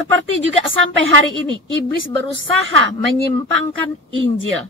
Seperti juga sampai hari ini, iblis berusaha menyimpangkan Injil.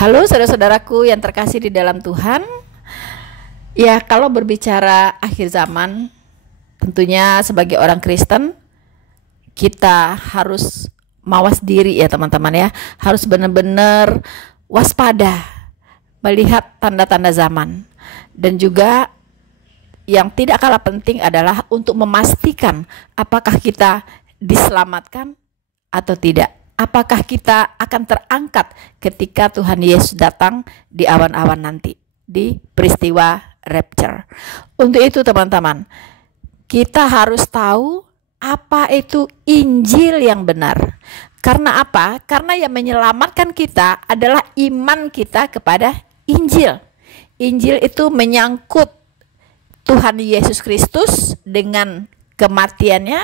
Halo saudara-saudaraku yang terkasih di dalam Tuhan. Ya, kalau berbicara akhir zaman, tentunya sebagai orang Kristen kita harus mawas diri ya teman-teman ya. Harus benar-benar waspada melihat tanda-tanda zaman. Dan juga yang tidak kalah penting adalah untuk memastikan apakah kita diselamatkan atau tidak. Apakah kita akan terangkat ketika Tuhan Yesus datang di awan-awan nanti, di peristiwa rapture. Untuk itu teman-teman, kita harus tahu apa itu Injil yang benar. Karena apa? Karena yang menyelamatkan kita adalah iman kita kepada Injil. Injil itu menyangkut Tuhan Yesus Kristus dengan kematiannya,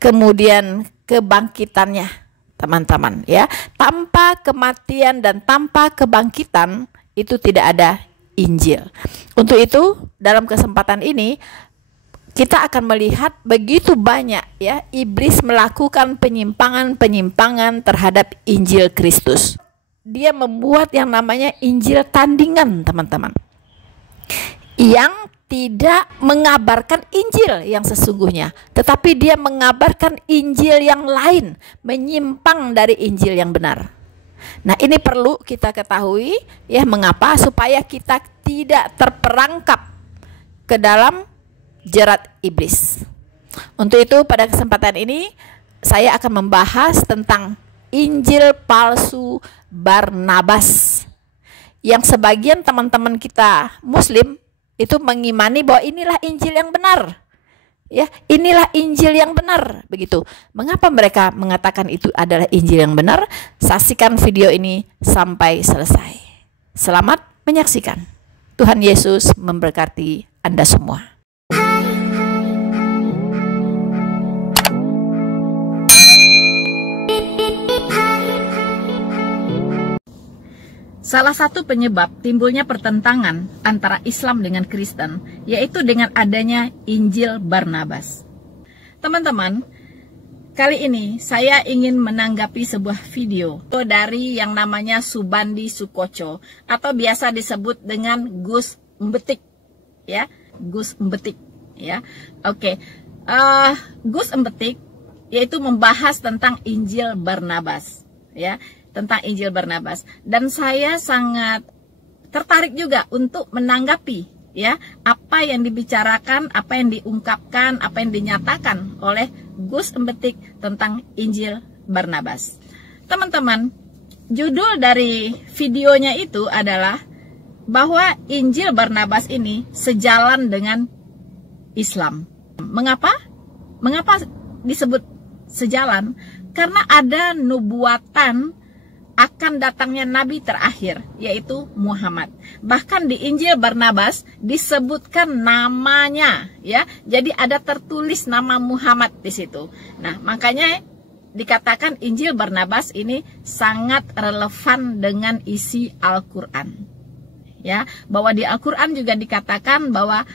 kemudian kebangkitannya. Teman-teman ya, tanpa kematian dan tanpa kebangkitan itu tidak ada Injil. Untuk itu dalam kesempatan ini kita akan melihat begitu banyak ya iblis melakukan penyimpangan terhadap Injil Kristus. Dia membuat yang namanya Injil tandingan teman-teman, yang tidak mengabarkan Injil yang sesungguhnya, tetapi dia mengabarkan Injil yang lain, menyimpang dari Injil yang benar. Nah, ini perlu kita ketahui ya, mengapa? Supaya kita tidak terperangkap ke dalam jerat iblis. Untuk itu pada kesempatan ini saya akan membahas tentang Injil palsu Barnabas, yang sebagian teman-teman kita Muslim itu mengimani bahwa inilah Injil yang benar. Ya, inilah Injil yang benar, begitu. Mengapa mereka mengatakan itu adalah Injil yang benar? Saksikan video ini sampai selesai. Selamat menyaksikan. Tuhan Yesus memberkati Anda semua. Salah satu penyebab timbulnya pertentangan antara Islam dengan Kristen yaitu dengan adanya Injil Barnabas. Teman-teman, kali ini saya ingin menanggapi sebuah video dari yang namanya Subandi Sukoco atau biasa disebut dengan Gus Mbetik, ya, Gus Mbetik, ya. Oke, Gus Mbetik yaitu membahas tentang Injil Barnabas, ya. Tentang Injil Barnabas, dan saya sangat tertarik juga untuk menanggapi ya apa yang dibicarakan, apa yang diungkapkan, apa yang dinyatakan oleh Gus Mbetik tentang Injil Barnabas. Teman-teman, judul dari videonya itu adalah bahwa Injil Barnabas ini sejalan dengan Islam. Mengapa? Mengapa disebut sejalan? Karena ada nubuatan akan datangnya nabi terakhir, yaitu Muhammad. Bahkan di Injil Barnabas disebutkan namanya, ya. Jadi ada tertulis nama Muhammad di situ. Nah, makanya dikatakan Injil Barnabas ini sangat relevan dengan isi Al-Qur'an. Ya, bahwa di Al-Qur'an juga dikatakan bahwa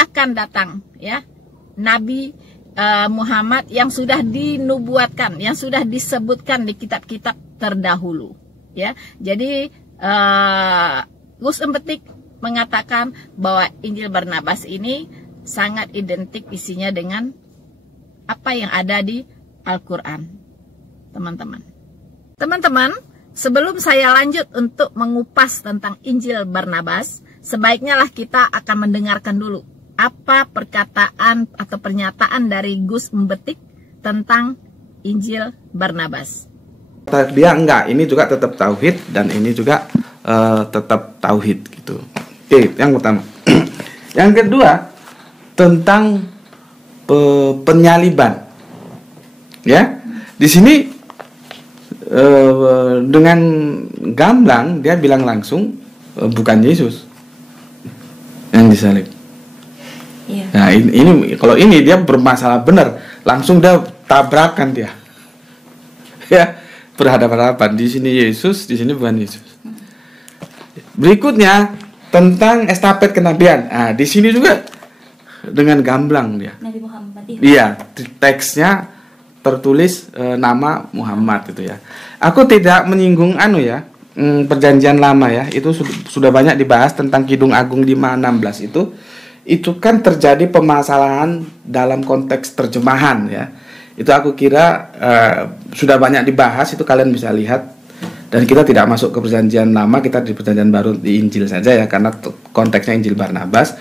akan datang, ya, nabi Muhammad yang sudah dinubuatkan, yang sudah disebutkan di kitab-kitab terdahulu, ya. Jadi Gus Mbetik mengatakan bahwa Injil Barnabas ini sangat identik isinya dengan apa yang ada di Al-Qur'an. Teman-teman, sebelum saya lanjut untuk mengupas tentang Injil Barnabas, sebaiknya lah kita akan mendengarkan dulu apa perkataan atau pernyataan dari Gus Mbetik tentang Injil Barnabas. Dia enggak, ini juga tetap tauhid dan ini juga tetap tauhid gitu. Oke, yang pertama. Yang kedua tentang penyaliban. Ya, di sini dengan gamblang dia bilang langsung bukan Yesus yang disalib. Iya. Nah ini kalau ini dia bermasalah benar, langsung dia tabrakan dia. Ya, berhadapan-hadapan. Di sini Yesus, di sini bukan Yesus. Berikutnya tentang estafet kenabian. Nah, di sini juga dengan gamblang dia. Nabi Muhammad. Iya, teksnya tertulis nama Muhammad gitu ya. Aku tidak menyinggung perjanjian lama ya. Itu sudah banyak dibahas tentang Kidung Agung 5:16 itu kan terjadi permasalahan dalam konteks terjemahan ya. Itu aku kira sudah banyak dibahas, itu kalian bisa lihat. Dan kita tidak masuk ke perjanjian lama, kita di perjanjian baru di Injil saja ya, karena konteksnya Injil Barnabas.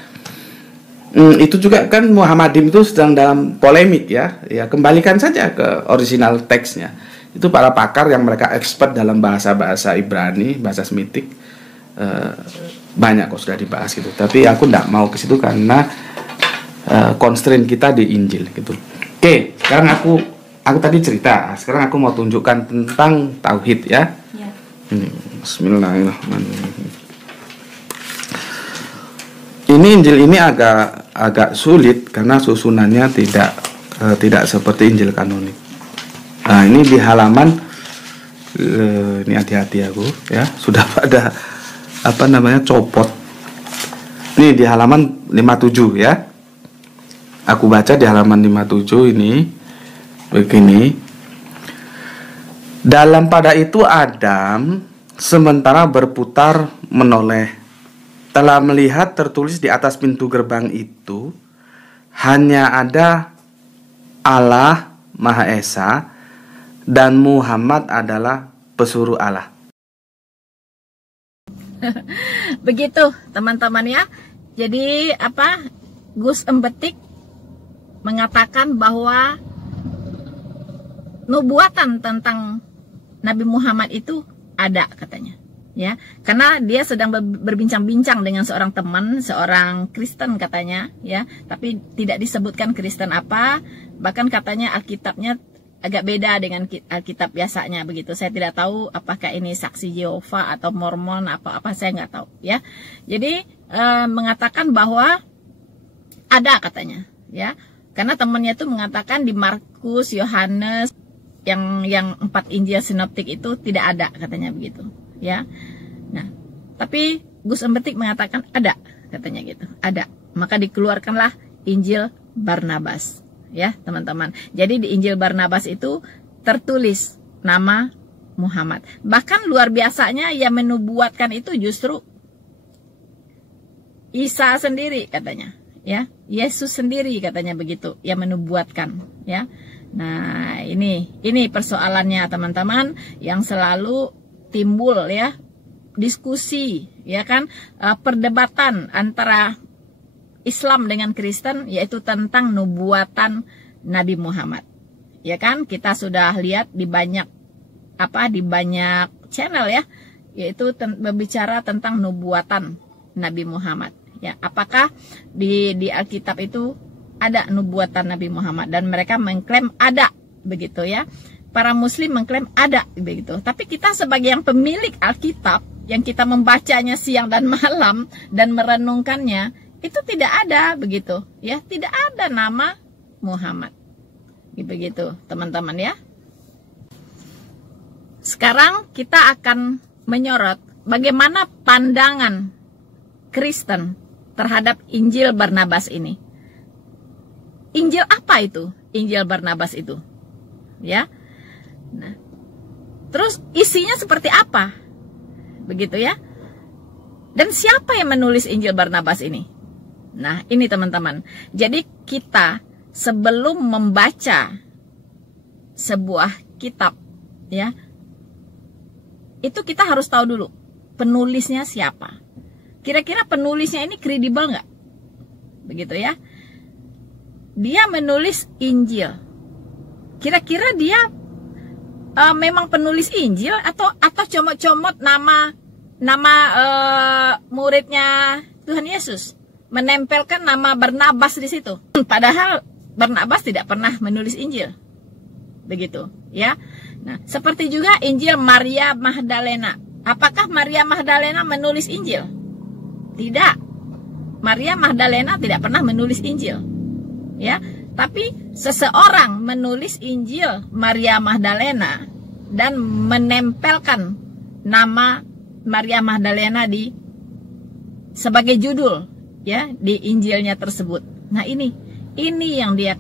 Itu juga kan Muhammadim itu sedang dalam polemik ya. Ya kembalikan saja ke original teksnya. Itu para pakar yang mereka expert dalam bahasa-bahasa Ibrani, bahasa Semitik. Banyak kok sudah dibahas gitu, tapi aku tidak mau ke situ karena constraint kita di Injil gitu. Oke, sekarang aku tadi cerita, sekarang aku mau tunjukkan tentang tauhid ya. Ini Bismillahirrahmanirrahim. Ini Injil ini agak sulit karena susunannya tidak seperti Injil kanonik. Nah, ini di halaman ini hati-hati aku ya, sudah pada copot. Ini di halaman 57 ya. Aku baca di halaman 57 ini begini. Dalam pada itu Adam sementara berputar menoleh telah melihat tertulis di atas pintu gerbang itu hanya ada Allah Maha Esa dan Muhammad adalah pesuruh Allah. Begitu teman-teman ya. Jadi Gus Empetik mengatakan bahwa nubuatan tentang Nabi Muhammad itu ada katanya ya, karena dia sedang berbincang-bincang dengan seorang teman, seorang Kristen katanya ya, tapi tidak disebutkan Kristen apa, bahkan katanya Alkitabnya agak beda dengan Alkitab biasanya begitu. Saya tidak tahu apakah ini Saksi Yehova atau Mormon apa saya nggak tahu ya. Jadi mengatakan bahwa ada katanya ya, karena temannya itu mengatakan di Markus, Yohanes yang 4 Injil sinoptik itu tidak ada katanya begitu ya. Nah, tapi Gus Empetik mengatakan ada katanya gitu, ada. Maka dikeluarkanlah Injil Barnabas. Ya teman-teman, jadi di Injil Barnabas itu tertulis nama Muhammad. Bahkan luar biasanya yang menubuatkan itu justru Isa sendiri katanya ya, Yesus sendiri katanya begitu yang menubuatkan ya. Nah ini persoalannya teman-teman yang selalu timbul ya, diskusi ya kan, perdebatan antara Islam dengan Kristen, yaitu tentang nubuatan Nabi Muhammad. Ya kan, kita sudah lihat di banyak channel ya, yaitu berbicara tentang nubuatan Nabi Muhammad. Ya, apakah di Alkitab itu ada nubuatan Nabi Muhammad, dan mereka mengklaim ada begitu ya. Para Muslim mengklaim ada begitu. Tapi kita sebagai yang pemilik Alkitab, yang kita membacanya siang dan malam dan merenungkannya, itu tidak ada begitu ya, tidak ada nama Muhammad begitu teman-teman ya. Sekarang kita akan menyorot bagaimana pandangan Kristen terhadap Injil Barnabas ini. Injil apa itu? Injil Barnabas itu ya. Nah, terus isinya seperti apa begitu ya, dan siapa yang menulis Injil Barnabas ini? Nah ini teman-teman, jadi kita sebelum membaca sebuah kitab ya, itu kita harus tahu dulu penulisnya siapa. Kira-kira penulisnya ini kredibel nggak? Begitu ya. Dia menulis Injil, kira-kira dia memang penulis Injil atau comot-comot nama muridnya Tuhan Yesus, menempelkan nama Barnabas di situ. Padahal Barnabas tidak pernah menulis Injil. Begitu, ya. Nah, seperti juga Injil Maria Magdalena. Apakah Maria Magdalena menulis Injil? Tidak. Maria Magdalena tidak pernah menulis Injil. Ya, tapi seseorang menulis Injil Maria Magdalena dan menempelkan nama Maria Magdalena sebagai judul, ya, di Injilnya tersebut. Nah, ini yang dia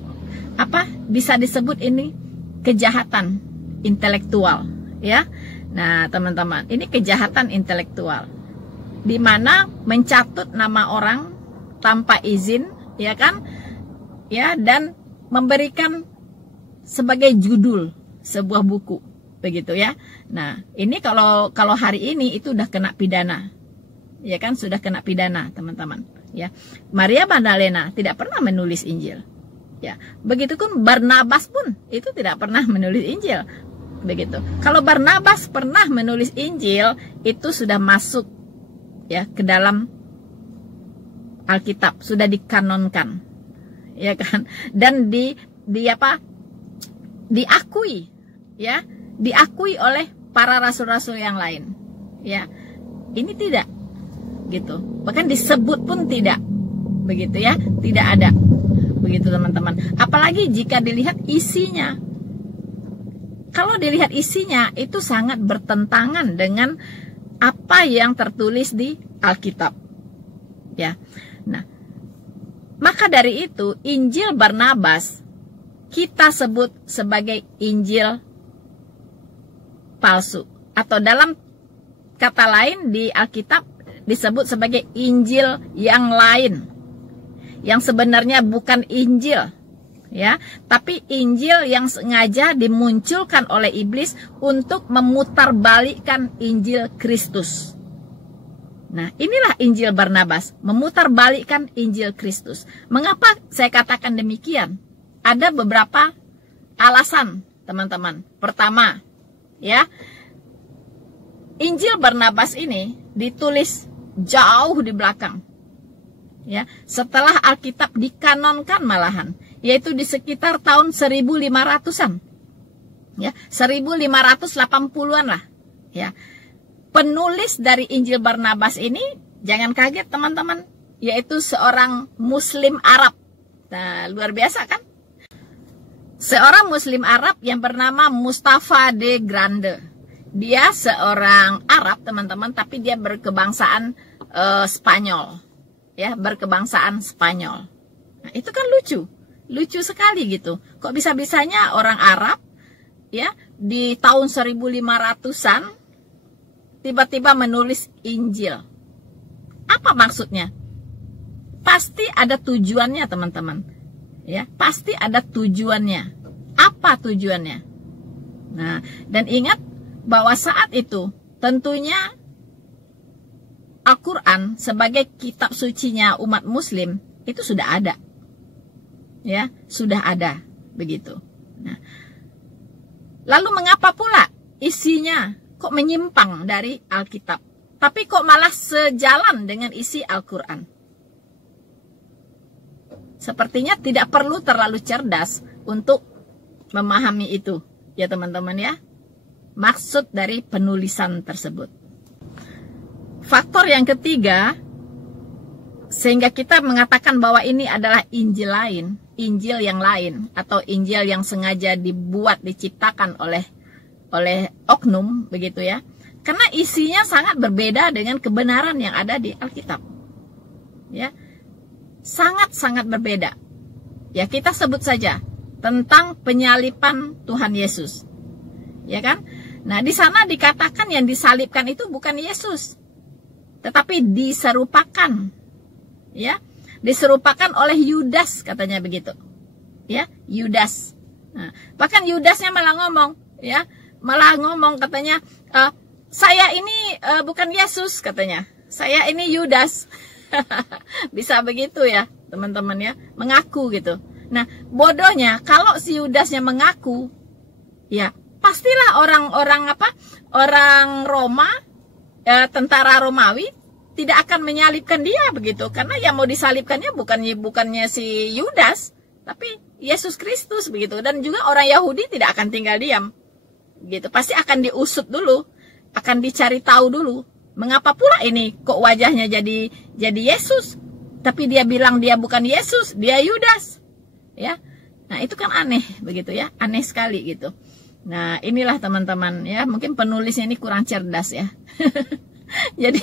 bisa disebut ini kejahatan intelektual, ya. Nah, teman-teman, ini kejahatan intelektual, di mana mencatut nama orang tanpa izin, ya kan, ya, dan memberikan sebagai judul sebuah buku, begitu ya. Nah, ini kalau hari ini itu udah kena pidana, ya kan, sudah kena pidana, teman-teman, ya. Maria Magdalena tidak pernah menulis Injil, ya. Begitupun Barnabas pun itu tidak pernah menulis Injil, begitu. Kalau Barnabas pernah menulis Injil, itu sudah masuk, ya, ke dalam Alkitab, sudah dikanonkan, ya kan, dan diakui, ya, diakui oleh para rasul-rasul yang lain, ya. Ini tidak, gitu. Bahkan disebut pun tidak, begitu ya, tidak ada, begitu teman-teman. Apalagi jika dilihat isinya. Kalau dilihat isinya, itu sangat bertentangan dengan apa yang tertulis di Alkitab, ya. Nah, maka dari itu Injil Barnabas kita sebut sebagai Injil palsu, atau dalam kata lain di Alkitab disebut sebagai Injil yang lain, yang sebenarnya bukan Injil, ya, tapi Injil yang sengaja dimunculkan oleh iblis untuk memutarbalikkan Injil Kristus. Nah, inilah Injil Barnabas, memutarbalikkan Injil Kristus. Mengapa saya katakan demikian? Ada beberapa alasan, teman-teman. Pertama, ya, Injil Barnabas ini ditulis jauh di belakang, ya, setelah Alkitab dikanonkan malahan, yaitu di sekitar tahun 1500-an, ya, 1580-an lah, ya. Penulis dari Injil Barnabas ini, jangan kaget teman-teman, yaitu seorang Muslim Arab. Nah, luar biasa kan? Seorang Muslim Arab yang bernama Mustafa de Grande. Dia seorang Arab, teman-teman, tapi dia berkebangsaan Spanyol, ya, berkebangsaan Spanyol. Nah, itu kan lucu sekali gitu. Kok bisa-bisanya orang Arab, ya, di tahun 1500-an tiba-tiba menulis Injil? Apa maksudnya? Pasti ada tujuannya, teman-teman, ya, pasti ada tujuannya. Apa tujuannya? Nah, dan ingat bahwa saat itu tentunya Al-Quran sebagai kitab sucinya umat muslim itu sudah ada, ya, sudah ada, begitu. Nah, lalu mengapa pula isinya kok menyimpang dari Alkitab, tapi kok malah sejalan dengan isi Al-Quran? Sepertinya tidak perlu terlalu cerdas untuk memahami itu, ya teman-teman, ya, maksud dari penulisan tersebut. Faktor yang ketiga, sehingga kita mengatakan bahwa ini adalah Injil lain, Injil yang lain, atau Injil yang sengaja dibuat, diciptakan oleh oknum, begitu ya, karena isinya sangat berbeda dengan kebenaran yang ada di Alkitab, ya, sangat-sangat berbeda. Ya, kita sebut saja tentang penyaliban Tuhan Yesus, ya kan. Nah, di sana dikatakan yang disalibkan itu bukan Yesus, tetapi diserupakan, ya, diserupakan oleh Yudas, katanya begitu, ya, Yudas. Nah, bahkan Yudasnya malah ngomong, ya, katanya, saya ini bukan Yesus, katanya, saya ini Yudas. Bisa begitu ya teman-teman, ya, mengaku gitu. Nah, bodohnya kalau si Yudasnya mengaku, ya, pastilah orang Roma, tentara Romawi tidak akan menyalibkan dia begitu, karena yang mau disalibkannya bukannya si Yudas, tapi Yesus Kristus begitu. Dan juga orang Yahudi tidak akan tinggal diam gitu, pasti akan diusut dulu, akan dicari tahu dulu, mengapa pula ini kok wajahnya jadi Yesus, tapi dia bilang dia bukan Yesus, dia Yudas, ya. Nah, itu kan aneh begitu ya, aneh sekali gitu. Nah, inilah teman-teman ya, mungkin penulisnya ini kurang cerdas ya. Jadi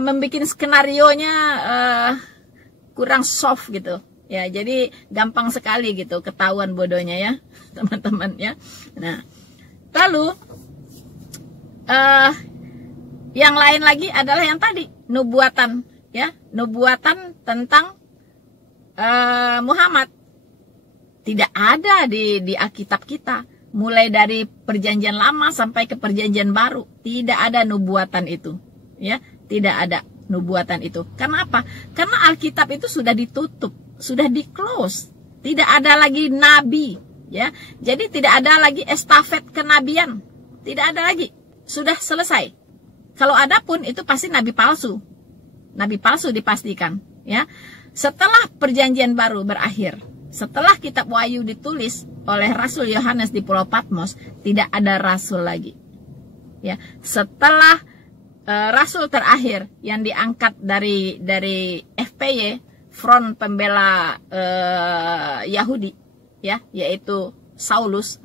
membuat skenarionya kurang soft gitu. Ya, jadi gampang sekali gitu ketahuan bodohnya ya, teman-teman ya. Nah, lalu yang lain lagi adalah yang tadi, nubuatan ya, nubuatan tentang Muhammad. Tidak ada di Alkitab kita, mulai dari perjanjian lama sampai ke perjanjian baru, tidak ada nubuatan itu ya, tidak ada nubuatan itu. Karena apa? Karena Alkitab itu sudah ditutup, sudah di close, tidak ada lagi nabi ya, jadi tidak ada lagi estafet kenabian, tidak ada lagi, sudah selesai. Kalau ada pun itu pasti nabi palsu dipastikan ya. Setelah perjanjian baru berakhir, setelah kitab Wahyu ditulis oleh Rasul Yohanes di Pulau Patmos, tidak ada rasul lagi. Ya, setelah rasul terakhir yang diangkat dari FPY, Front Pembela Yahudi, ya, yaitu Saulus,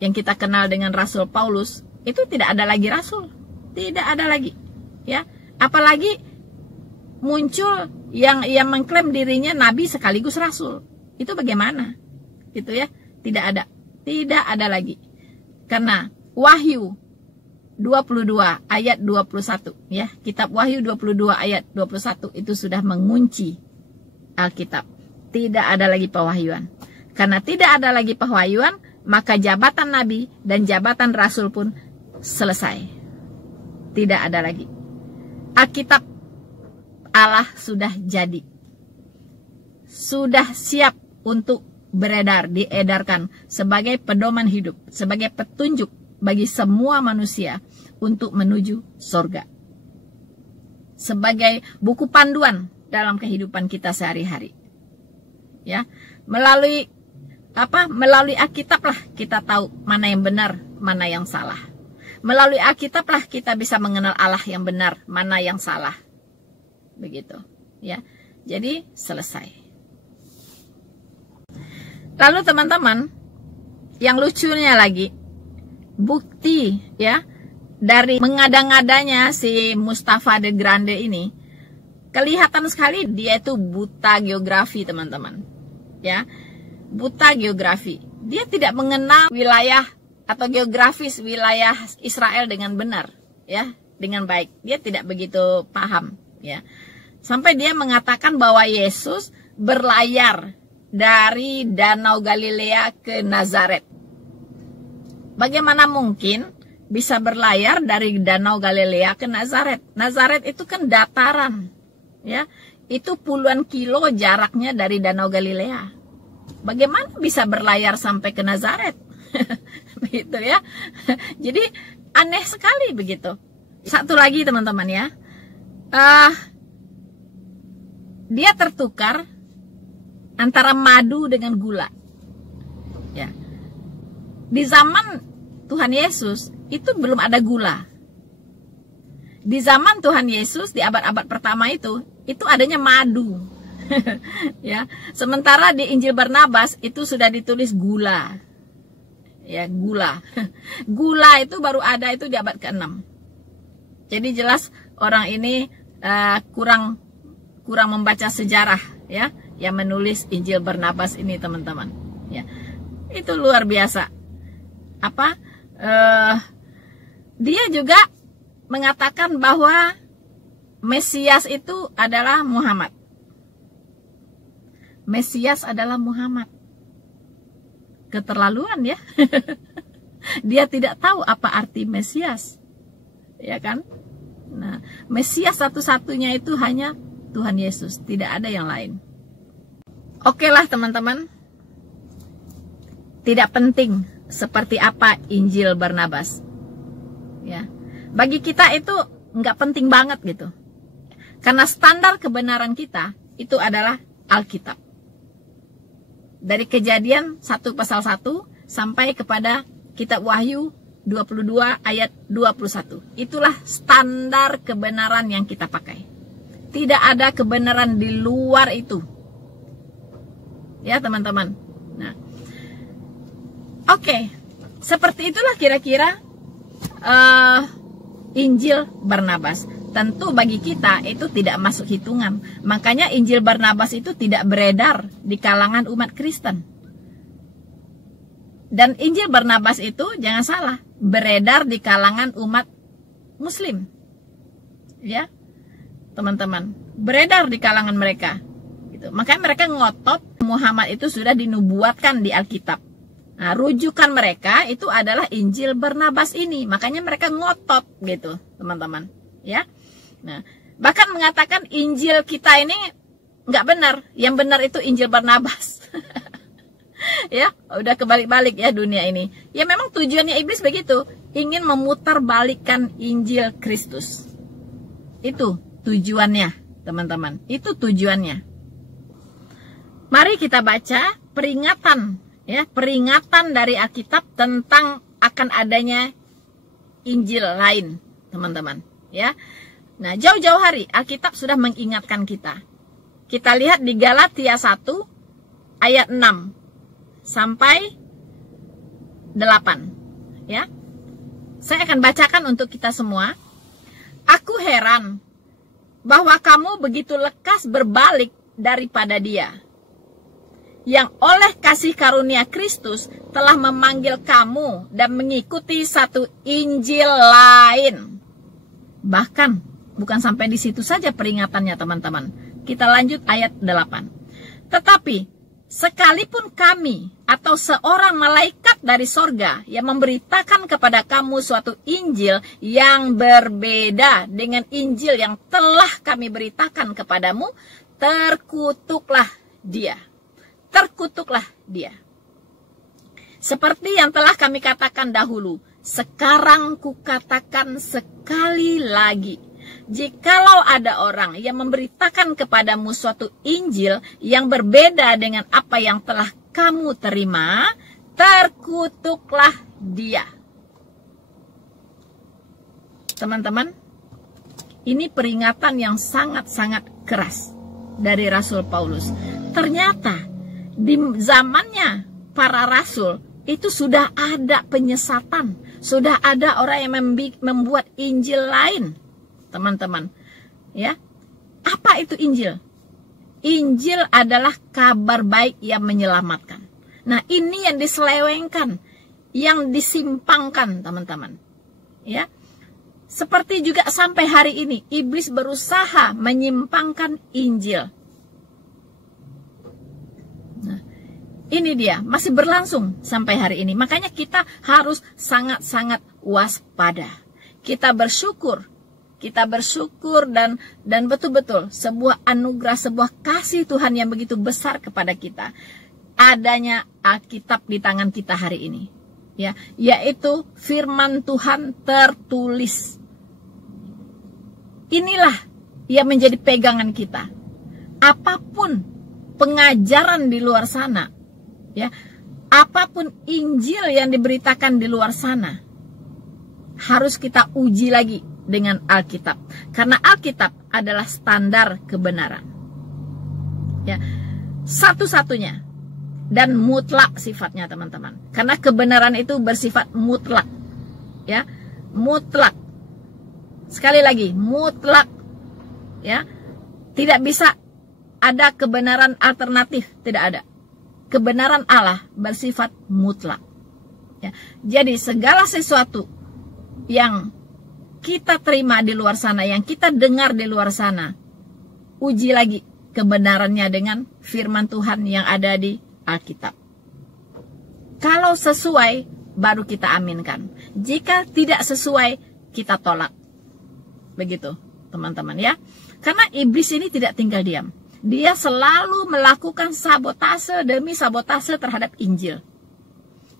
yang kita kenal dengan Rasul Paulus, itu tidak ada lagi rasul, tidak ada lagi, ya. Apalagi muncul yang mengklaim dirinya nabi sekaligus rasul. Itu bagaimana? Gitu ya. Tidak ada lagi. Karena Wahyu 22 ayat 21 ya, kitab Wahyu 22 ayat 21 itu sudah mengunci Alkitab. Tidak ada lagi pewahyuan. Karena tidak ada lagi pewahyuan, maka jabatan nabi dan jabatan rasul pun selesai. Tidak ada lagi. Alkitab Allah sudah jadi, sudah siap untuk diedarkan sebagai pedoman hidup, sebagai petunjuk bagi semua manusia untuk menuju surga, sebagai buku panduan dalam kehidupan kita sehari-hari. Ya, melalui Alkitab lah kita tahu mana yang benar, mana yang salah. Melalui Alkitab lah kita bisa mengenal Allah yang benar, mana yang salah. Begitu ya, jadi selesai. Lalu teman-teman, yang lucunya lagi, bukti ya dari mengada-ngadanya si Mustafa de Grande ini, kelihatan sekali dia itu buta geografi teman-teman ya, buta geografi. Dia tidak mengenal wilayah atau geografis wilayah Israel dengan benar ya, dengan baik. Dia tidak begitu paham ya, sampai dia mengatakan bahwa Yesus berlayar dari Danau Galilea ke Nazaret. Bagaimana mungkin bisa berlayar dari Danau Galilea ke Nazaret? Nazaret itu kan dataran, ya, itu puluhan kilo jaraknya dari Danau Galilea. Bagaimana bisa berlayar sampai ke Nazaret? Begitu ya. Jadi aneh sekali begitu. Satu lagi teman-teman ya. Dia tertukar antara madu dengan gula. Ya. Di zaman Tuhan Yesus itu belum ada gula. Di zaman Tuhan Yesus di abad-abad pertama itu adanya madu. Ya. Sementara di Injil Barnabas itu sudah ditulis gula. Ya, gula. Gula itu baru ada itu di abad ke-6. Jadi jelas orang ini kurang membaca sejarah ya, yang menulis Injil Barnabas ini teman-teman ya. Itu luar biasa. Dia juga mengatakan bahwa Mesias itu adalah Muhammad. Mesias adalah Muhammad. Keterlaluan ya. Dia tidak tahu apa arti Mesias, ya kan? Nah, Mesias satu-satunya itu hanya Tuhan Yesus, tidak ada yang lain. Oke lah teman-teman, tidak penting seperti apa Injil Barnabas. Ya, bagi kita itu nggak penting banget gitu. Karena standar kebenaran kita itu adalah Alkitab. Dari Kejadian 1 pasal 1 sampai kepada kitab Wahyu 22 ayat 21. Itulah standar kebenaran yang kita pakai. Tidak ada kebenaran di luar itu. Ya, teman-teman. Nah, oke. Seperti itulah kira-kira Injil Barnabas. Tentu bagi kita itu tidak masuk hitungan. Makanya Injil Barnabas itu tidak beredar di kalangan umat Kristen. Dan Injil Barnabas itu, jangan salah, beredar di kalangan umat Muslim. Ya, teman-teman, beredar di kalangan mereka. Gitu. Makanya mereka ngotot Muhammad itu sudah dinubuatkan di Alkitab. Nah, rujukan mereka itu adalah Injil Barnabas ini. Makanya mereka ngotot gitu, teman-teman. Ya, nah, bahkan mengatakan Injil kita ini nggak benar. Yang benar itu Injil Barnabas. Ya, udah kebalik-balik ya dunia ini. Ya memang tujuannya iblis begitu, ingin memutarbalikkan Injil Kristus. Itu tujuannya, teman-teman. Itu tujuannya. Mari kita baca peringatan, ya, peringatan dari Alkitab tentang akan adanya Injil lain, teman-teman. Ya, nah jauh-jauh hari Alkitab sudah mengingatkan kita. Kita lihat di Galatia 1 ayat 6 sampai 8. Ya, saya akan bacakan untuk kita semua. Aku heran bahwa kamu begitu lekas berbalik daripada Dia, yang oleh kasih karunia Kristus telah memanggil kamu dan mengikuti satu Injil lain. Bahkan bukan sampai di situ saja peringatannya, teman-teman. Kita lanjut ayat 8. Tetapi sekalipun kami atau seorang malaikat dari sorga yang memberitakan kepada kamu suatu Injil yang berbeda dengan Injil yang telah kami beritakan kepadamu, terkutuklah dia. Terkutuklah dia. Seperti yang telah kami katakan dahulu, sekarang kukatakan sekali lagi. Jikalau ada orang yang memberitakan kepadamu suatu Injil yang berbeda dengan apa yang telah kamu terima, terkutuklah dia. Teman-teman, ini peringatan yang sangat-sangat keras dari Rasul Paulus. Ternyata di zamannya para rasul itu sudah ada penyesatan, sudah ada orang yang membuat Injil lain. Teman-teman, ya, apa itu Injil? Injil adalah kabar baik yang menyelamatkan. Nah, ini yang diselewengkan, yang disimpangkan, teman-teman. Ya, seperti juga sampai hari ini, iblis berusaha menyimpangkan Injil. Nah, ini dia, masih berlangsung sampai hari ini. Makanya kita harus sangat-sangat waspada. Kita bersyukur dan betul-betul sebuah anugerah, sebuah kasih Tuhan yang begitu besar kepada kita. Adanya Alkitab di tangan kita hari ini. Ya, yaitu firman Tuhan tertulis. Inilah yang menjadi pegangan kita. Apapun pengajaran di luar sana, ya, apapun Injil yang diberitakan di luar sana, harus kita uji lagi dengan Alkitab, karena Alkitab adalah standar kebenaran, ya, satu-satunya dan mutlak sifatnya, teman-teman. Karena kebenaran itu bersifat mutlak, ya, mutlak. Sekali lagi, mutlak, ya, tidak bisa ada kebenaran alternatif, tidak ada. Kebenaran Allah bersifat mutlak, ya. Jadi segala sesuatu yang kita terima di luar sana, yang kita dengar di luar sana, uji lagi kebenarannya dengan firman Tuhan yang ada di Alkitab. Kalau sesuai, baru kita aminkan. Jika tidak sesuai, kita tolak. Begitu, teman-teman, ya. Karena iblis ini tidak tinggal diam. Dia selalu melakukan sabotase demi sabotase terhadap Injil.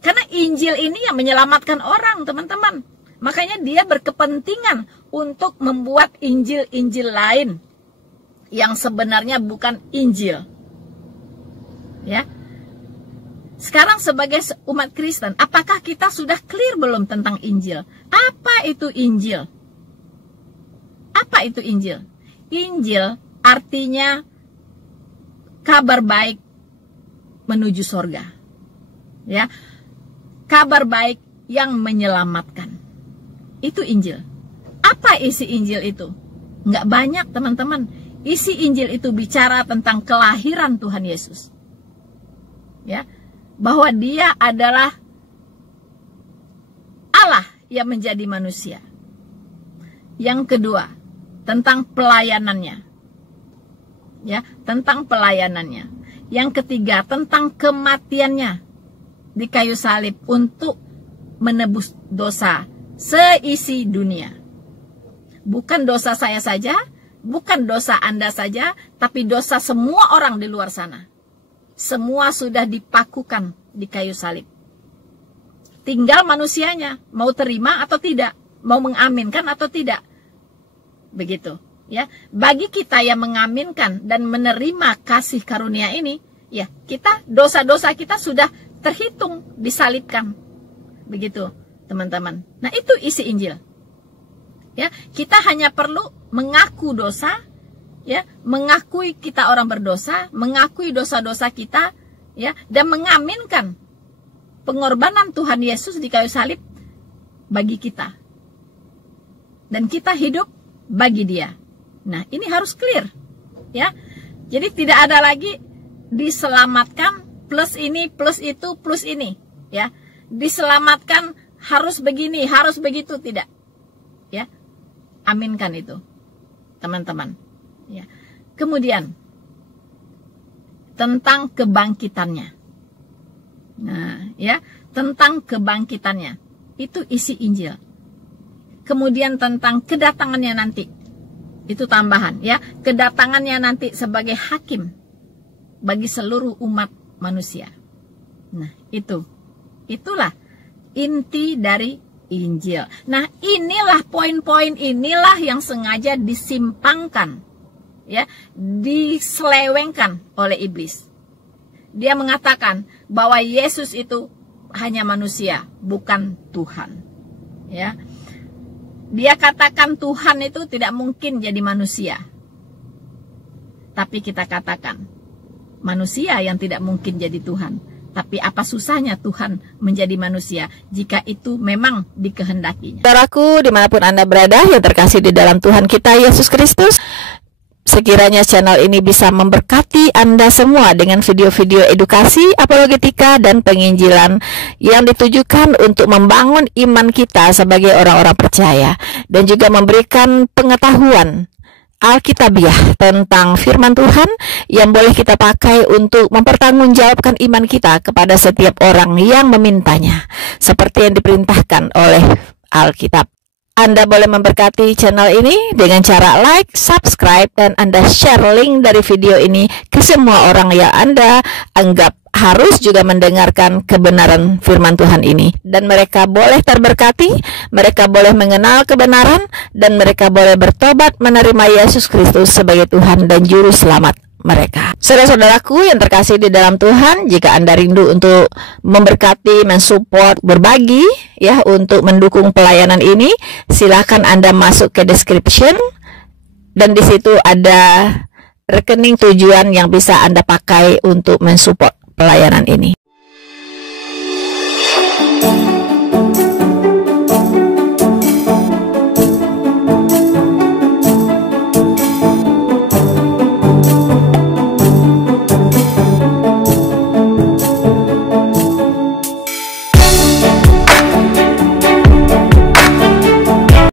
Karena Injil ini yang menyelamatkan orang, teman-teman. Makanya dia berkepentingan untuk membuat Injil-Injil lain yang sebenarnya bukan Injil. Ya. Sekarang sebagai umat Kristen, apakah kita sudah clear belum tentang Injil? Apa itu Injil? Apa itu Injil? Injil artinya kabar baik menuju sorga. Ya. Kabar baik yang menyelamatkan. Itu Injil. Apa isi Injil itu? Nggak banyak, teman-teman. Isi Injil itu bicara tentang kelahiran Tuhan Yesus. Ya, bahwa dia adalah Allah yang menjadi manusia. Yang kedua, tentang pelayanannya. Ya, tentang pelayanannya. Yang ketiga, tentang kematiannya di kayu salib untuk menebus dosa seisi dunia. Bukan dosa saya saja, bukan dosa Anda saja, tapi dosa semua orang di luar sana. Semua sudah dipakukan di kayu salib. Tinggal manusianya mau terima atau tidak, mau mengaminkan atau tidak. Begitu, ya. Bagi kita yang mengaminkan dan menerima kasih karunia ini, ya, kita dosa-dosa kita sudah terhitung disalibkan. Begitu, teman-teman. Nah, itu isi Injil. Ya, kita hanya perlu mengaku dosa, ya, mengakui kita orang berdosa, mengakui dosa-dosa kita, ya, dan mengaminkan pengorbanan Tuhan Yesus di kayu salib bagi kita. Dan kita hidup bagi Dia. Nah, ini harus clear, ya. Jadi tidak ada lagi diselamatkan plus ini, plus itu, plus ini, ya. Diselamatkan harus begini, harus begitu, tidak. Ya. Aminkan itu, teman-teman. Ya. Kemudian tentang kebangkitannya. Nah, ya, tentang kebangkitannya. Itu isi Injil. Kemudian tentang kedatangannya nanti. Itu tambahan, ya. Kedatangannya nanti sebagai hakim bagi seluruh umat manusia. Nah, itulah inti dari Injil. Nah, inilah poin-poin inilah yang sengaja disimpangkan, ya, diselewengkan oleh iblis. Dia mengatakan bahwa Yesus itu hanya manusia, bukan Tuhan. Ya. Dia katakan Tuhan itu tidak mungkin jadi manusia. Tapi kita katakan manusia yang tidak mungkin jadi Tuhan. Tapi apa susahnya Tuhan menjadi manusia jika itu memang dikehendakinya. Saudaraku, dimanapun Anda berada yang terkasih di dalam Tuhan kita Yesus Kristus, sekiranya channel ini bisa memberkati Anda semua dengan video-video edukasi, apologetika, dan penginjilan yang ditujukan untuk membangun iman kita sebagai orang-orang percaya dan juga memberikan pengetahuan Alkitabiah tentang firman Tuhan yang boleh kita pakai untuk mempertanggungjawabkan iman kita kepada setiap orang yang memintanya, seperti yang diperintahkan oleh Alkitab. Anda boleh memberkati channel ini dengan cara like, subscribe, dan Anda share link dari video ini ke semua orang yang Anda anggap harus juga mendengarkan kebenaran firman Tuhan ini. Dan mereka boleh terberkati, mereka boleh mengenal kebenaran, dan mereka boleh bertobat menerima Yesus Kristus sebagai Tuhan dan Juru Selamat mereka. Saudara-saudaraku yang terkasih di dalam Tuhan, jika Anda rindu untuk memberkati, mensupport, berbagi, ya, untuk mendukung pelayanan ini, silakan Anda masuk ke description, dan di situ ada rekening tujuan yang bisa Anda pakai untuk mensupport pelayanan ini.